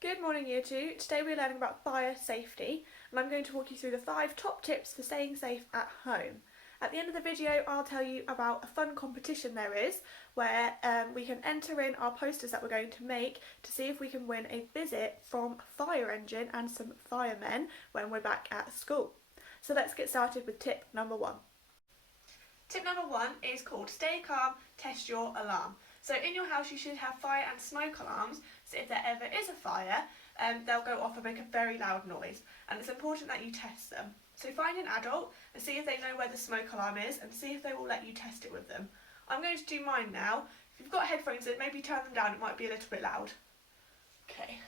Good morning Year 2. Today we're learning about fire safety and I'm going to walk you through the 5 top tips for staying safe at home. At the end of the video I'll tell you about a fun competition there is where we can enter in our posters that we're going to make to see if we can win a visit from a fire engine and some firemen when we're back at school. So let's get started with tip number 1. Tip number 1 is called Stay Calm, Test Your Alarm. So in your house you should have fire and smoke alarms, so if there ever is a fire, they'll go off and make a very loud noise, and it's important that you test them. So find an adult and see if they know where the smoke alarm is and see if they will let you test it with them. I'm going to do mine now. If you've got headphones in, maybe turn them down, it might be a little bit loud. Okay.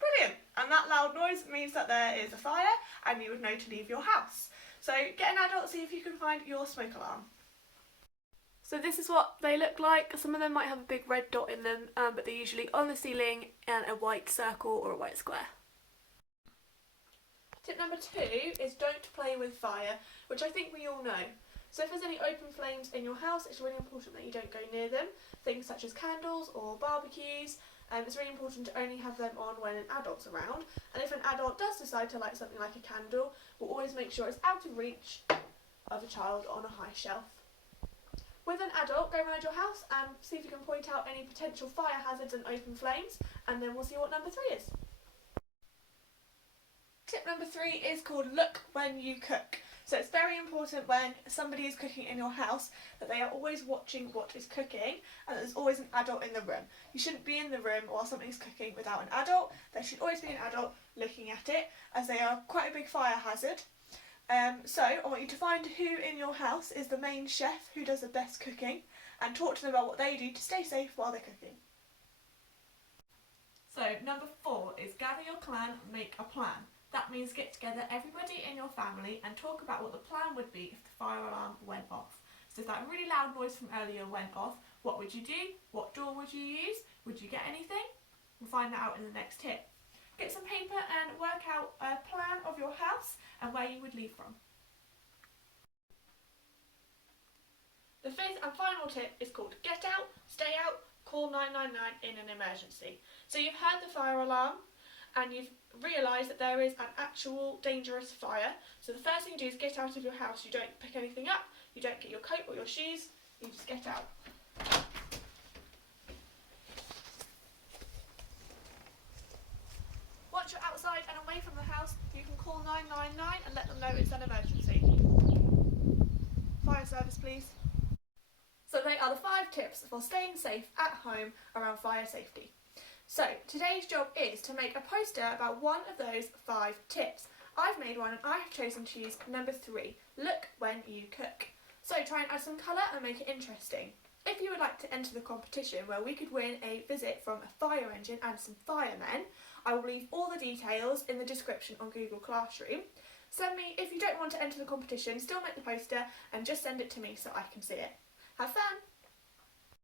Brilliant! And that loud noise means that there is a fire and you would know to leave your house. So get an adult, see if you can find your smoke alarm. So this is what they look like. Some of them might have a big red dot in them, but they're usually on the ceiling and a white circle or a white square. Tip number 2 is don't play with fire, which I think we all know. So if there's any open flames in your house, it's really important that you don't go near them. Things such as candles or barbecues, it's really important to only have them on when an adult's around. And if an adult does decide to light something like a candle, we'll always make sure it's out of reach of a child on a high shelf. With an adult, go around your house and see if you can point out any potential fire hazards and open flames, and then we'll see what number 3 is. Tip number 3 is called Look When You Cook. So it's very important when somebody is cooking in your house that they are always watching what is cooking and that there's always an adult in the room. You shouldn't be in the room while something's cooking without an adult. There should always be an adult looking at it, as they are quite a big fire hazard. So I want you to find who in your house is the main chef who does the best cooking and talk to them about what they do to stay safe while they're cooking. So number 4 is gather your clan, make a plan. That means get together everybody in your family and talk about what the plan would be if the fire alarm went off. So if that really loud noise from earlier went off, what would you do? What door would you use? Would you get anything? We'll find that out in the next tip. Get some paper and work out a plan of your house and where you would leave from. The 5th and final tip is called Get Out, Stay Out, Call 999 in an emergency. So you've heard the fire alarm and you've realised that there is an actual dangerous fire. So the first thing you do is get out of your house. You don't pick anything up, you don't get your coat or your shoes, you just get out. Once you're outside and away from the house, you can call 999 and let them know it's an emergency. Fire service, please. So they are the 5 tips for staying safe at home around fire safety. So today's job is to make a poster about one of those 5 tips. I've made one and I have chosen to use number 3, Look When You Cook. So try and add some colour and make it interesting. If you would like to enter the competition where we could win a visit from a fire engine and some firemen, I will leave all the details in the description on Google Classroom. Send me, if you don't want to enter the competition, still make the poster and just send it to me so I can see it. Have fun!